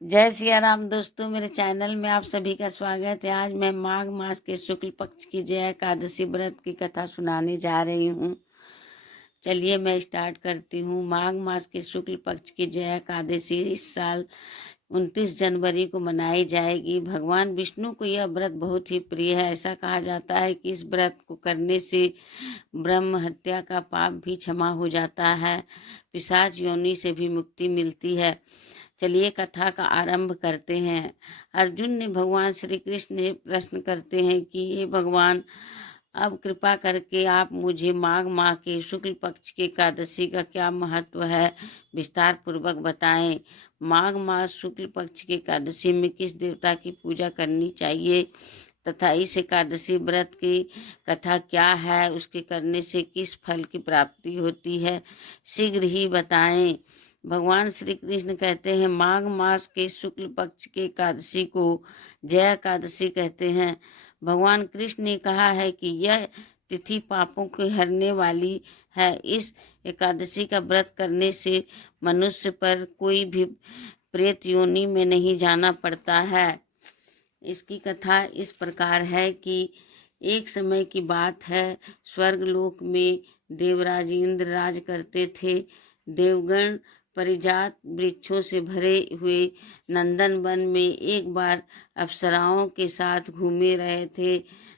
जय सिया राम दोस्तों, मेरे चैनल में आप सभी का स्वागत है। आज मैं माघ मास के शुक्ल पक्ष की जया एकादशी व्रत की कथा सुनाने जा रही हूँ। चलिए मैं स्टार्ट करती हूँ। माघ मास के शुक्ल पक्ष की जया एकादशी इस साल 29 जनवरी को मनाई जाएगी। भगवान विष्णु को यह व्रत बहुत ही प्रिय है। ऐसा कहा जाता है कि इस व्रत को करने से ब्रह्म हत्या का पाप भी क्षमा हो जाता है, पिशाच योनि से भी मुक्ति मिलती है। चलिए कथा का आरंभ करते हैं। अर्जुन ने भगवान श्री कृष्ण ने प्रश्न करते हैं कि ये भगवान, अब कृपा करके आप मुझे माघ माह के शुक्ल पक्ष की एकादशी का क्या महत्व है, विस्तार पूर्वक बताएं। माघ मास शुक्ल पक्ष की एकादशी में किस देवता की पूजा करनी चाहिए तथा इस एकादशी व्रत की कथा क्या है, उसके करने से किस फल की प्राप्ति होती है, शीघ्र ही बताएं। भगवान श्री कृष्ण कहते हैं, माघ मास के शुक्ल पक्ष के एकादशी को जया एकादशी कहते हैं। भगवान कृष्ण ने कहा है कि यह तिथि पापों को हरने वाली है। इस एकादशी का व्रत करने से मनुष्य पर कोई भी प्रेत योनि में नहीं जाना पड़ता है। इसकी कथा इस प्रकार है कि एक समय की बात है, स्वर्गलोक में देवराज इंद्र राज करते थे। देवगण परिजात वृक्षों से भरे हुए नंदन वन में एक बार अप्सराओं के साथ घूमे रहे थे।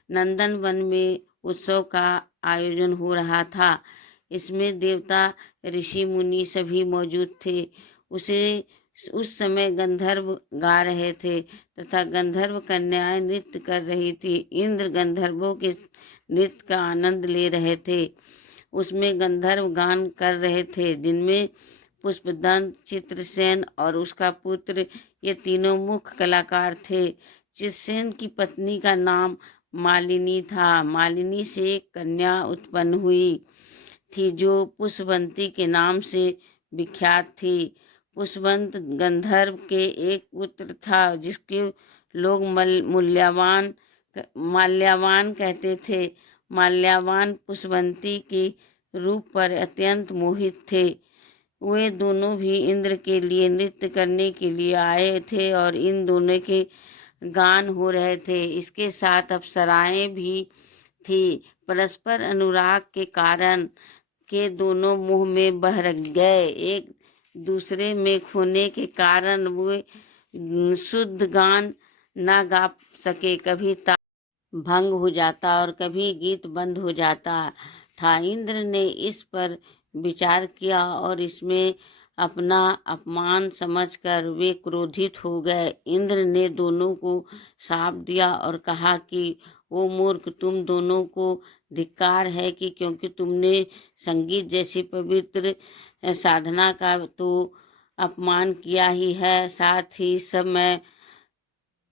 नंदन वन में उत्सव का आयोजन हो रहा था। इसमें देवता ऋषि मुनि सभी मौजूद थे। उस समय गंधर्व गा रहे थे तथा गंधर्व कन्याएं नृत्य कर रही थी। इंद्र गंधर्वों के नृत्य का आनंद ले रहे थे। उसमें गंधर्व गान कर रहे थे, जिनमें पुष्पदंत, चित्रसेन और उसका पुत्र, ये तीनों मुख्य कलाकार थे। चित्रसेन की पत्नी का नाम मालिनी था। मालिनी से एक कन्या उत्पन्न हुई थी जो पुष्पवंती के नाम से विख्यात थी। पुष्पवंत गंधर्व के एक पुत्र था जिसके लोग माल्यावान कहते थे। माल्यावान पुष्पवंती के रूप पर अत्यंत मोहित थे। वे दोनों भी इंद्र के लिए नृत्य करने के लिए आए थे और इन दोनों के गान हो रहे थे। इसके साथ अप्सराएं भी थी। परस्पर अनुराग के कारण के दोनों मुंह में बह गए। एक दूसरे में खोने के कारण वे शुद्ध गान ना गा सके। कभी ताल भंग हो जाता और कभी गीत बंद हो जाता था। इंद्र ने इस पर विचार किया और इसमें अपना अपमान समझकर वे क्रोधित हो गए। इंद्र ने दोनों को शाप दिया और कहा कि ओ मूर्ख, तुम दोनों को धिक्कार है कि क्योंकि तुमने संगीत जैसी पवित्र साधना का तो अपमान किया ही है, साथ ही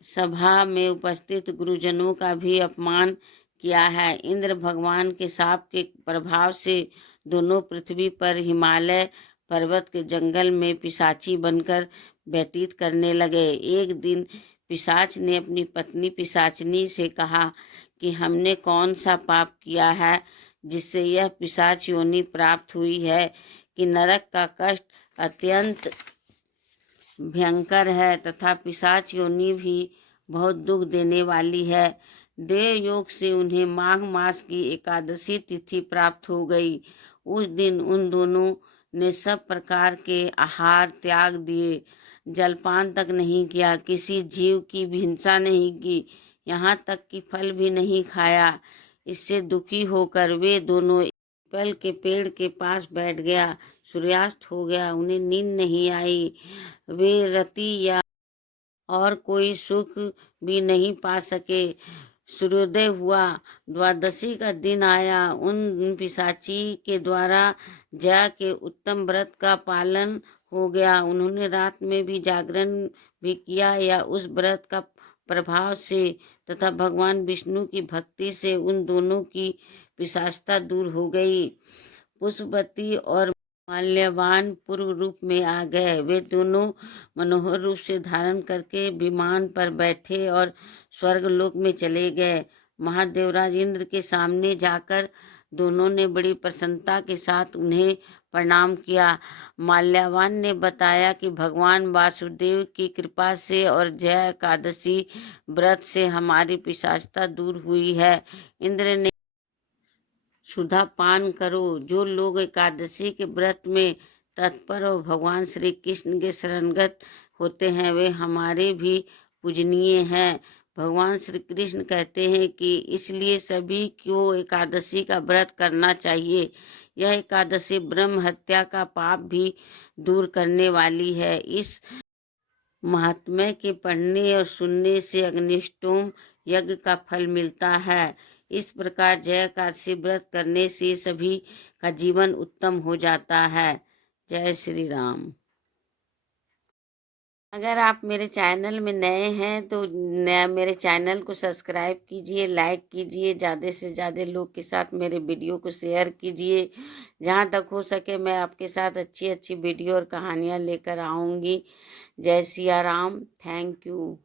सभा में उपस्थित गुरुजनों का भी अपमान किया है। इंद्र भगवान के शाप के प्रभाव से दोनों पृथ्वी पर हिमालय पर्वत के जंगल में पिशाची बनकर व्यतीत करने लगे। एक दिन पिशाच ने अपनी पत्नी पिशाचनी से कहा कि हमने कौन सा पाप किया है जिससे यह पिशाच योनि प्राप्त हुई है कि नरक का कष्ट अत्यंत भयंकर है तथा पिशाच योनि भी बहुत दुख देने वाली है। देव योग से उन्हें माघ मास की एकादशी तिथि प्राप्त हो गई। उस दिन उन दोनों ने सब प्रकार के आहार त्याग दिए, जलपान तक नहीं किया, किसी जीव की हिंसा नहीं की, यहाँ तक कि फल भी नहीं खाया। इससे दुखी होकर वे दोनों पीपल के पेड़ के पास बैठ गया। सूर्यास्त हो गया, उन्हें नींद नहीं आई। वे रति या और कोई सुख भी नहीं पा सके। सूर्योदय हुआ, द्वादशी का दिन आया। उन पिशाची के द्वारा जया के उत्तम व्रत का पालन हो गया। उन्होंने रात में भी जागरण भी किया या उस व्रत का प्रभाव से तथा भगवान विष्णु की भक्ति से उन दोनों की पिशाचता दूर हो गई। पुष्पवती और माल्यवान पूर्व रूप में आ गए। वे दोनों मनोहर रूप से धारण करके विमान पर बैठे और स्वर्गलोक में चले गए। महादेवराज इंद्र के सामने जाकर दोनों ने बड़ी प्रसन्नता के साथ उन्हें प्रणाम किया। माल्यावान ने बताया कि भगवान वासुदेव की कृपा से और जय एकादशी व्रत से हमारी पिशाचता दूर हुई है। इंद्र ने सुधा पान करो। जो लोग एकादशी के व्रत में तत्पर और भगवान श्री कृष्ण के शरणगत होते हैं वे हमारे भी पूजनीय हैं। भगवान श्री कृष्ण कहते हैं कि इसलिए सभी को एकादशी का व्रत करना चाहिए। यह एकादशी ब्रह्म हत्या का पाप भी दूर करने वाली है। इस महात्म्य के पढ़ने और सुनने से अग्निष्टोम यज्ञ का फल मिलता है। इस प्रकार जय एकादशी व्रत करने से सभी का जीवन उत्तम हो जाता है। जय श्री राम। अगर आप मेरे चैनल में नए हैं तो मेरे चैनल को सब्सक्राइब कीजिए, लाइक कीजिए, ज़्यादा से ज़्यादा लोग के साथ मेरे वीडियो को शेयर कीजिए। जहाँ तक हो सके मैं आपके साथ अच्छी अच्छी वीडियो और कहानियाँ लेकर आऊँगी। जय सिया राम। Thank you.